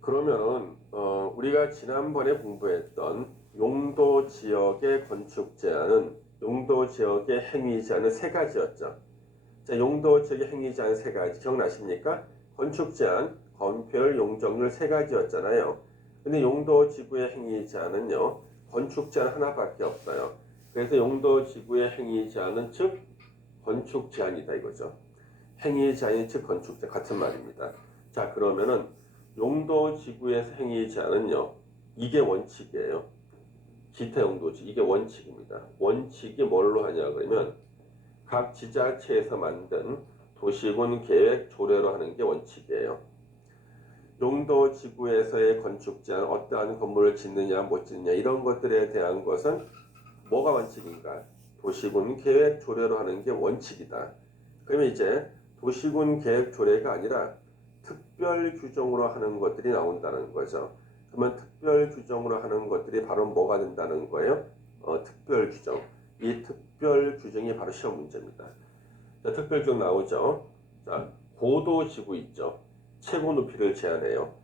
그러면은 우리가 지난번에 공부했던 용도 지역의 건축 제한은 용도 지역의 행위 제한은 세 가지였죠. 자, 용도 지역의 행위 제한 세 가지 기억나십니까? 건축 제한, 건폐율, 용적률 세 가지였잖아요. 근데 용도 지구의 행위 제한은요, 건축 제한 하나밖에 없어요. 그래서 용도 지구의 행위 제한은 즉 건축 제한이다 이거죠. 행위 제한이 즉 건축 제한 같은 말입니다. 자, 그러면은 용도 지구에서 행위 제한은요, 이게 원칙이에요. 기타 용도지 이게 원칙입니다. 원칙이 뭘로 하냐 그러면 각 지자체에서 만든 도시군 계획 조례로 하는 게 원칙이에요. 용도 지구에서의 건축 제한, 어떠한 건물을 짓느냐 못 짓느냐 이런 것들에 대한 것은 뭐가 원칙인가? 도시군 계획 조례로 하는 게 원칙이다. 그러면 이제 도시군 계획 조례가 아니라 특별 규정으로 하는 것들이 나온다는 거죠. 그러면 특별 규정으로 하는 것들이 바로 뭐가 된다는 거예요? 특별 규정. 이 특별 규정이 바로 시험 문제입니다. 자, 특별 규정 나오죠. 자, 고도 지구 있죠. 최고 높이를 제한해요.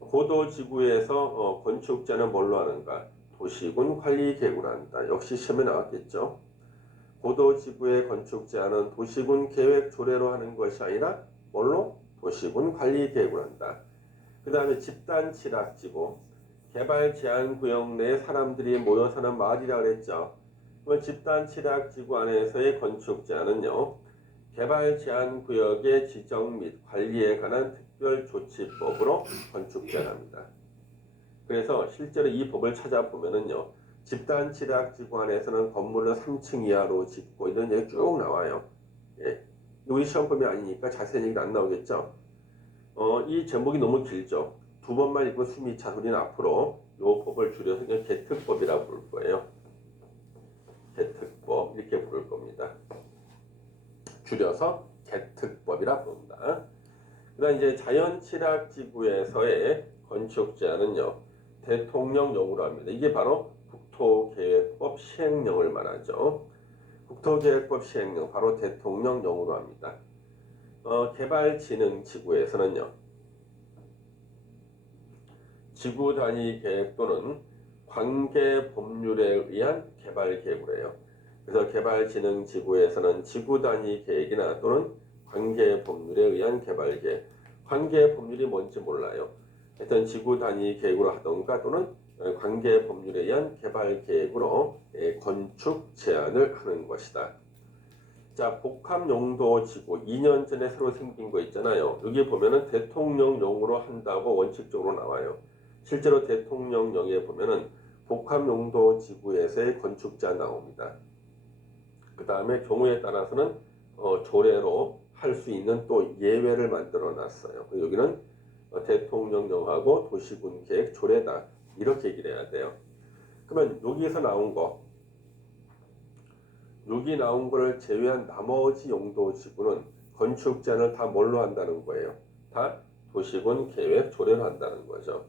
고도 지구에서 건축자는 뭘로 하는가? 도시군 관리 계획으로 한다. 역시 시험에 나왔겠죠. 고도 지구의 건축 제한은 도시군 계획 조례로 하는 것이 아니라 뭘로? 도시군 관리 계획으로 한다. 그 다음에 집단 칠학지구, 개발 제한 구역 내에 사람들이 모여 사는 마을이라 그랬죠. 그럼 집단 칠학지구 안에서의 건축 제한은요, 개발 제한 구역의 지정 및 관리에 관한 특별 조치법으로 건축 제한합니다. 그래서 실제로 이 법을 찾아보면은요, 집단 칠학지구 안에서는 건물을 3층 이하로 짓고 이런 얘기 쭉 나와요. 예. 우리 시험범위 아니니까 자세한 얘기는 안 나오겠죠. 이 제목이 너무 길죠. 두 번만 읽고 숨이 차. 우리는 앞으로 이 법을 줄여서 그냥 개특법이라고 부를 거예요. 개특법 이렇게 부를 겁니다. 줄여서 개특법이라 부릅니다. 그다음 이제 자연칠학지구에서의 건축 제한은요, 대통령령으로 합니다. 이게 바로 국토계획법 시행령을 말하죠. 국토계획법 시행령 바로 대통령령으로 합니다. 개발진흥지구에서는요, 지구 단위 계획 또는 관계 법률에 의한 개발 계획으로 해요. 그래서 개발진흥지구에서는 지구 단위 계획이나 또는 관계 법률에 의한 개발 계획. 관계 법률이 뭔지 몰라요. 하여튼 지구 단위 계획으로 하던가 또는 관계 법률에 의한 개발 계획으로 건축 제한을 하는 것이다. 자, 복합용도지구 2년 전에 새로 생긴 거 있잖아요. 여기 보면은 대통령령으로 한다고 원칙적으로 나와요. 실제로 대통령령에 보면은 복합용도지구에서의 건축 제한 나옵니다. 그 다음에 경우에 따라서는 조례로 할 수 있는 또 예외를 만들어 놨어요. 여기는 대통령령하고 도시군 계획 조례다 이렇게 얘기를 해야 돼요. 그러면 여기에서 나온 거, 여기 나온 거를 제외한 나머지 용도 지구는 건축 제한을 다 뭘로 한다는 거예요? 다 도시군 계획 조례로 한다는 거죠.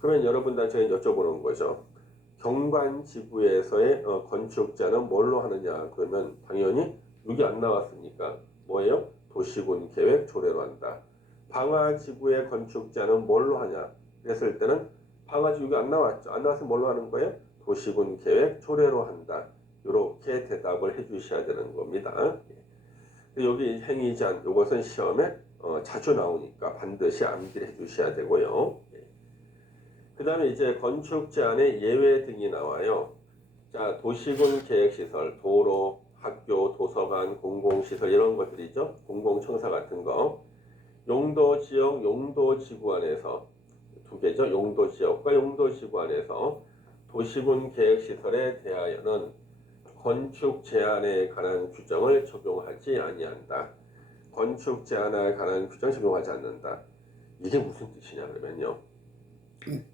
그러면 여러분들한테 여쭤보는 거죠. 경관 지구에서의 건축 제한은 뭘로 하느냐? 그러면 당연히 여기 안 나왔으니까 뭐예요? 도시군 계획 조례로 한다. 방화 지구의 건축 제한은 뭘로 하냐? 그랬을 때는 방화 지구 안 나왔죠. 안 나와서 뭘로 하는 거예요? 도시군 계획 조례로 한다. 이렇게 대답을 해주셔야 되는 겁니다. 여기 행위 제한 이것은 시험에 자주 나오니까 반드시 암기를 해주셔야 되고요. 그 다음에 이제 건축 제한의 예외 등이 나와요. 자, 도시군 계획시설, 도로, 학교, 도서관, 공공시설 이런 것들이죠. 공공청사 같은 거. 용도지역, 용도지구 안에서 두 개죠. 용도지역과 용도지구 안에서 도시군 계획시설에 대하여는 건축 제한에 관한 규정을 적용하지 아니한다. 건축 제한에 관한 규정 적용하지 않는다. 이게 무슨 뜻이냐 그러면요.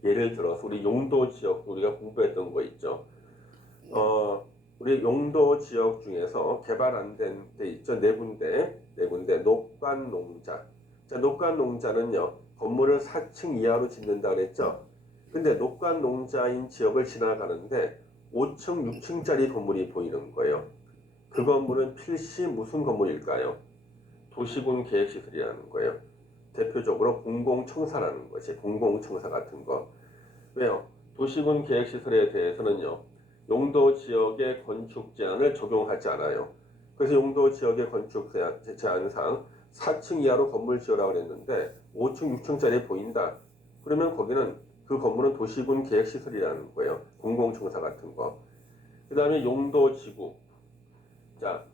예를 들어서 우리 용도 지역 우리가 공부했던 거 있죠. 우리 용도 지역 중에서 개발 안 된 데 있죠. 네 군데 녹관 농자. 자, 녹관 농자는요. 건물을 4층 이하로 짓는다 그랬죠. 근데 녹관 농자인 지역을 지나가는데 5층, 6층짜리 건물이 보이는 거예요. 그 건물은 필시 무슨 건물일까요? 도시군 계획시설이라는 거예요. 대표적으로 공공청사라는 것이 공공청사 같은 거. 왜요? 도시군 계획시설에 대해서는요. 용도 지역의 건축 제한을 적용하지 않아요. 그래서 용도 지역의 건축 제한상 4층 이하로 건물 지으라고 그랬는데 5층, 6층짜리 보인다. 그러면 거기는 그 건물은 도시군 계획시설이라는 거예요. 공공청사 같은 거. 그 다음에 용도지구. 자,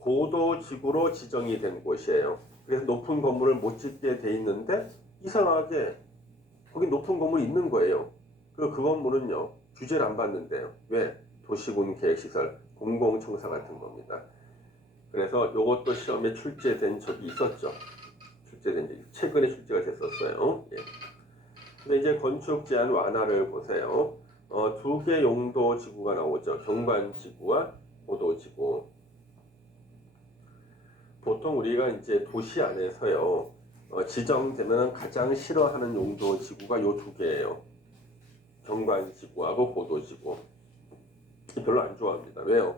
고도지구로 지정이 된 곳이에요. 그래서 높은 건물을 못 짓게 돼 있는데 이상하게 거기 높은 건물이 있는 거예요. 그 건물은요. 규제를 안 받는데요. 왜? 도시군 계획시설, 공공청사 같은 겁니다. 그래서 이것도 시험에 출제된 적이 있었죠. 최근에 출제가 됐었어요. 예. 근데 이제 건축 제한 완화를 보세요. 두 개 용도 지구가 나오죠. 경관지구와 고도지구. 보통 우리가 이제 도시 안에서요. 지정되면 가장 싫어하는 용도 지구가 요 두 개예요. 경관지구하고 고도지구. 별로 안 좋아합니다. 왜요?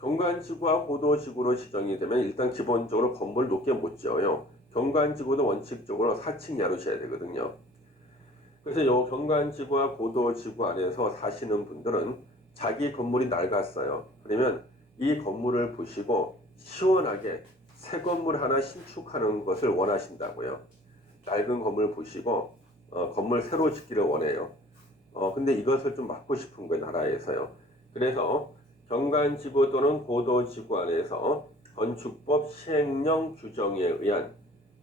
경관지구와 고도지구로 지정이 되면 일단 기본적으로 건물 높게 못 지어요. 경관지구도 원칙적으로 4층 이하로 지어야 되거든요. 그래서 이 경관지구와 고도지구 안에서 사시는 분들은 자기 건물이 낡았어요. 그러면 이 건물을 보시고 시원하게 새 건물 하나 신축하는 것을 원하신다고요. 낡은 건물 보시고 건물 새로 짓기를 원해요. 근데 이것을 좀 막고 싶은 거예요. 나라에서요. 그래서 경관지구 또는 고도지구 안에서 건축법 시행령 규정에 의한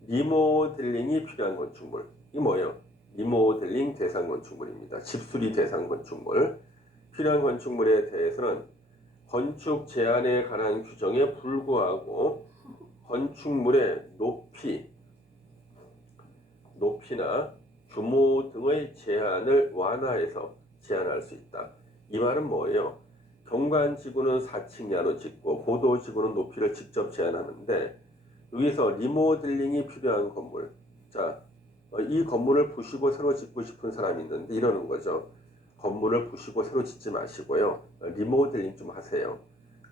리모델링이 필요한 건축물. 이 뭐예요? 리모델링 대상 건축물입니다. 집수리 대상 건축물. 필요한 건축물에 대해서는 건축 제한에 관한 규정에 불구하고 건축물의 높이나 규모 등의 제한을 완화해서 제한할 수 있다. 이 말은 뭐예요? 경관지구는 4층 이하로 짓고 고도지구는 높이를 직접 제한하는데 여기서 리모델링이 필요한 건물. 자, 이 건물을 부시고 새로 짓고 싶은 사람이 있는데 이러는 거죠. 건물을 부시고 새로 짓지 마시고요. 리모델링 좀 하세요.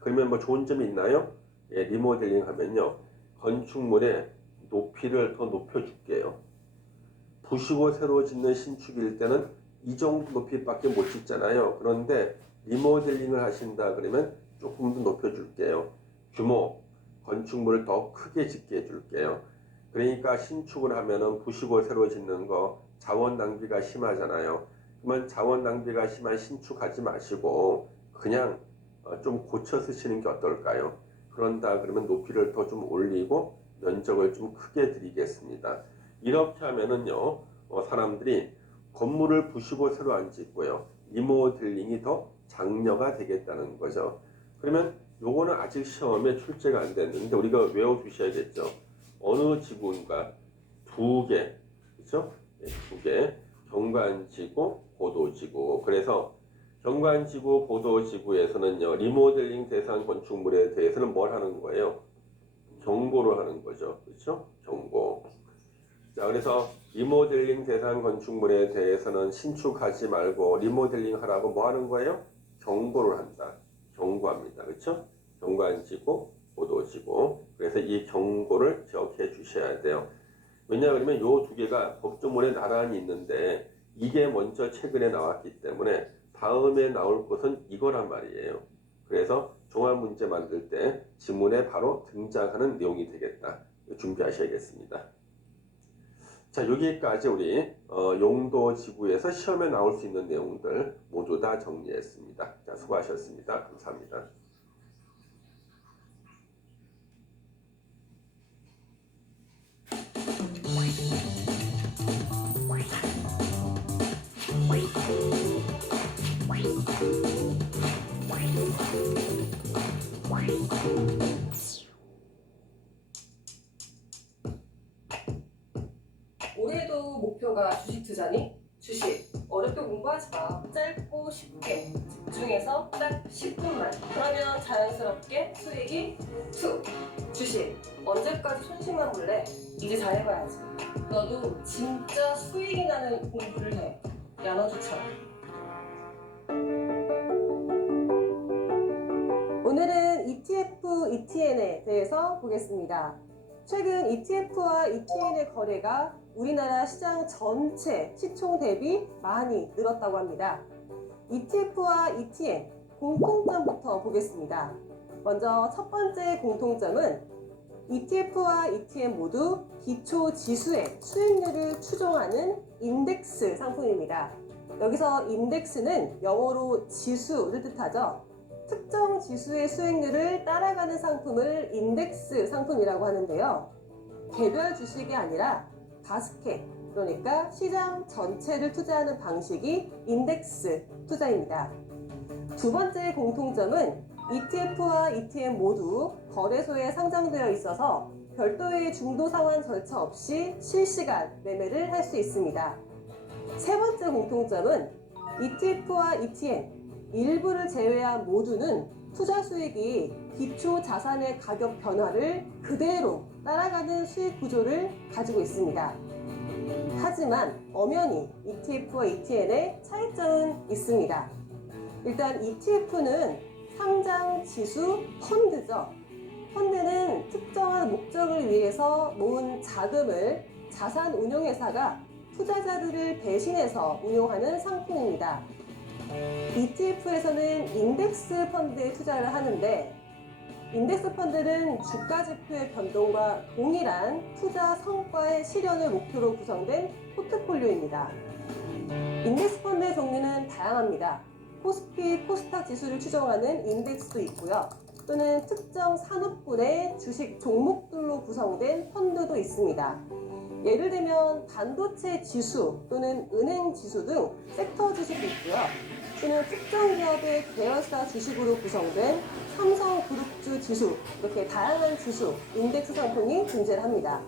그러면 뭐 좋은 점이 있나요? 예, 리모델링 하면요. 건축물의 높이를 더 높여줄게요. 부시고 새로 짓는 신축일 때는 이 정도 높이밖에 못 짓잖아요. 그런데 리모델링을 하신다 그러면 조금 더 높여줄게요. 규모, 건축물을 더 크게 짓게 해줄게요. 그러니까 신축을 하면은 부시고 새로 짓는 거 자원 낭비가 심하잖아요. 그러면 자원 낭비가 심한 신축하지 마시고 그냥 좀 고쳐 쓰시는 게 어떨까요? 그런다 그러면 높이를 더 좀 올리고 면적을 좀 크게 드리겠습니다. 이렇게 하면은요 사람들이 건물을 부시고 새로 안 짓고요 리모델링이 더 장려가 되겠다는 거죠. 그러면 요거는 아직 시험에 출제가 안 됐는데 우리가 외워두셔야겠죠. 어느 지구인가? 두 개, 그렇죠? 네, 두 개. 경관지구, 고도지구. 그래서 경관지구, 고도지구에서는요 리모델링 대상 건축물에 대해서는 뭘 하는 거예요? 경고를 하는 거죠, 그렇죠? 경고. 자, 그래서 리모델링 대상 건축물에 대해서는 신축하지 말고 리모델링 하라고 뭐 하는 거예요? 경고를 한다. 경고합니다. 그렇죠? 경관지구, 고도지구. 그래서 이 경고를 기억해 주셔야 돼요. 왜냐하면 요 두 개가 법조문에 나란히 있는데 이게 먼저 최근에 나왔기 때문에 다음에 나올 것은 이거란 말이에요. 그래서 종합문제 만들 때 지문에 바로 등장하는 내용이 되겠다. 준비하셔야겠습니다. 자, 여기까지 우리 용도지구에서 시험에 나올 수 있는 내용들 모두 다 정리했습니다. 자, 수고하셨습니다. 감사합니다. 올해도 목표가 주식 투자니? 주식 어렵게 공부하지 마. 짧고 쉽게 집중해서 딱 10분만. 그러면 자연스럽게 수익이 툭. 주식 언제까지 손실만 볼래? 이제 잘해봐야지. 너도 진짜 수익이 나는 공부를 해. 야너주처럼. 오늘은 ETF, ETN에 대해서 보겠습니다. 최근 ETF와 ETN의 거래가 우리나라 시장 전체 시총 대비 많이 늘었다고 합니다. ETF와 ETN 공통점부터 보겠습니다. 먼저 첫 번째 공통점은 ETF와 ETN 모두 기초 지수의 수익률을 추종하는 인덱스 상품입니다. 여기서 인덱스는 영어로 지수를 뜻하죠. 특정 지수의 수익률을 따라가는 상품을 인덱스 상품이라고 하는데요. 개별 주식이 아니라 바스켓, 그러니까 시장 전체를 투자하는 방식이 인덱스 투자입니다. 두 번째 공통점은 ETF와 ETN 모두 거래소에 상장되어 있어서 별도의 중도 상환 절차 없이 실시간 매매를 할 수 있습니다. 세 번째 공통점은 ETF와 ETN 일부를 제외한 모두는 투자 수익이 기초 자산의 가격 변화를 그대로 따라가는 수익 구조를 가지고 있습니다. 하지만 엄연히 ETF와 ETN의 차이점은 있습니다. 일단 ETF는 상장 지수 펀드죠. 펀드는 특정한 목적을 위해서 모은 자금을 자산 운용회사가 투자자들을 대신해서 운용하는 상품입니다. ETF에서는 인덱스 펀드에 투자를 하는데 인덱스 펀드는 주가 지표의 변동과 동일한 투자 성과의 실현을 목표로 구성된 포트폴리오입니다. 인덱스 펀드의 종류는 다양합니다. 코스피, 코스닥 지수를 추정하는 인덱스도 있고요. 또는 특정 산업군의 주식 종목들로 구성된 펀드도 있습니다. 예를 들면 반도체 지수 또는 은행 지수 등 섹터 지수도 있고요. 또는 특정 기업의 계열사 주식으로 구성된 삼성그룹주 지수, 이렇게 다양한 지수, 인덱스 상품이 존재를 합니다.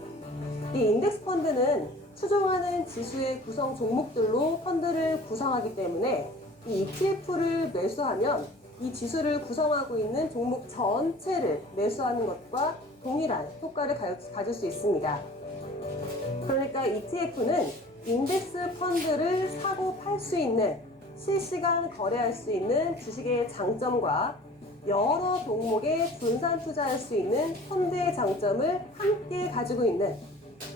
이 인덱스 펀드는 추종하는 지수의 구성 종목들로 펀드를 구성하기 때문에 이 ETF를 매수하면 이 지수를 구성하고 있는 종목 전체를 매수하는 것과 동일한 효과를 가질 수 있습니다. 그러니까 ETF는 인덱스 펀드를 사고 팔 수 있는 실시간 거래할 수 있는 주식의 장점과 여러 종목에 분산 투자할 수 있는 펀드의 장점을 함께 가지고 있는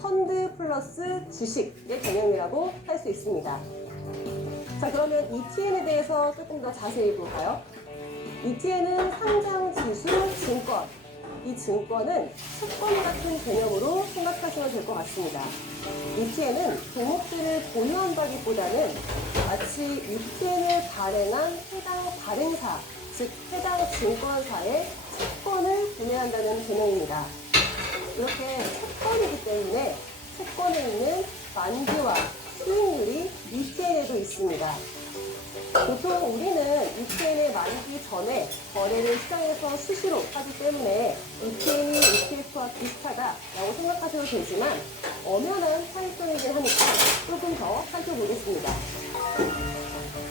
펀드 플러스 주식의 개념이라고 할 수 있습니다. 자, 그러면 ETN에 대해서 조금 더 자세히 볼까요? ETN은 상장 지수 증권. 이 증권은 채권 같은 개념으로 생각하시면 될 것 같습니다. ETN은 종목들을 보유한다기보다는 마치 ETN을 발행한 해당 발행사, 즉 해당 증권사의 채권을 구매한다는 개념입니다. 이렇게 채권이기 때문에 채권에 있는 만기와 수익률이 ETN에도 있습니다. 보통 우리는 ETN의 만기 전에 거래를 시장에서 수시로 하기 때문에 ETN이 ETF와 비슷하다라고 생각하셔도 되지만 엄연한 차이점이긴 하니까 조금 더 살펴보겠습니다.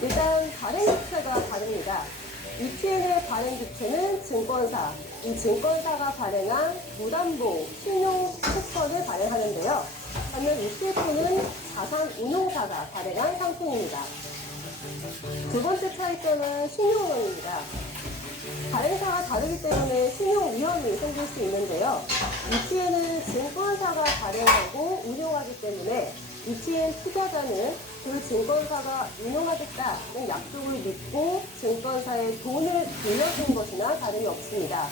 일단 발행 주체가 다릅니다. ETN의 발행 주체는 증권사, 이 증권사가 발행한 무담보 신용 채권을 발행하는데요. 반면 ETF는 자산 운용사가 발행한 상품입니다. 두 번째 차이점은 신용위험입니다. 발행사가 다르기 때문에 신용 위험이 생길 수 있는데요. ETN은 증권사가 발행하고 운용하기 때문에 ETN 투자자는 그 증권사가 운용하겠다는 약속을 믿고 증권사에 돈을 빌려준 것이나 다름이 없습니다.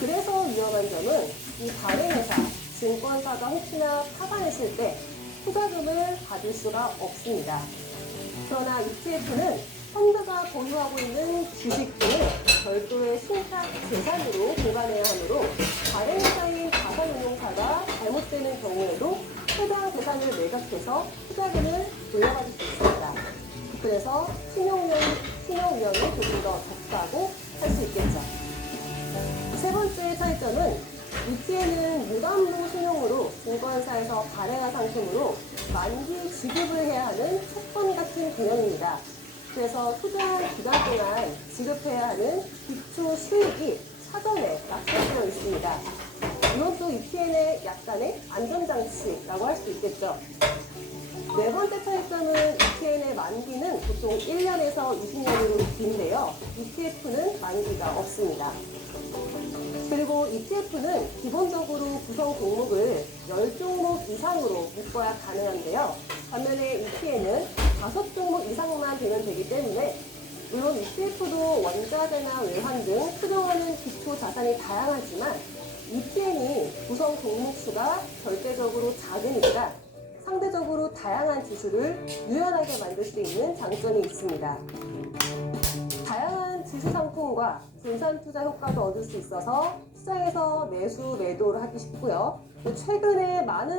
그래서 위험한 점은 이 발행회사, 증권사가 혹시나 파산했을 때 투자금을 받을 수가 없습니다. 그러나 ETF는 펀드가 보유하고 있는 주식 등을 별도의 신탁 재산으로 보관해야 하므로 발행사인 자산운용사가 잘못되는 경우에도 해당 재산을 매각해서 투자금을 돌려받을 수 있습니다. 그래서 신용위험이 조금 더 적다고 할 수 있겠죠. 세 번째 차이점은 ETN은 무담보 신용으로 증권사에서 발행한 상품으로 만기 지급을 해야 하는 채권 같은 개념입니다. 그래서 투자한 기간 동안 지급해야 하는 기초 수익이 사전에 약속되어 있습니다. 이건 또 ETN의 약간의 안전장치라고 할 수 있겠죠. 네 번째 차이점은 ETN의 만기는 보통 1년에서 20년으로 긴데요. ETF는 만기가 없습니다. 그리고 ETF는 기본적으로 구성 종목을 10종목 이상으로 묶어야 가능한데요. 반면에 ETN은 5종목 이상만 되면 되기 때문에 물론 ETF도 원자재나 외환 등 추정하는 기초 자산이 다양하지만 ETN이 구성 종목 수가 절대적으로 작으니까 상대적으로 다양한 지수를 유연하게 만들 수 있는 장점이 있습니다. 다양한 지수 상품과 분산 투자 효과도 얻을 수 있어서 시장에서 매수, 매도를 하기 쉽고요. 최근에 많은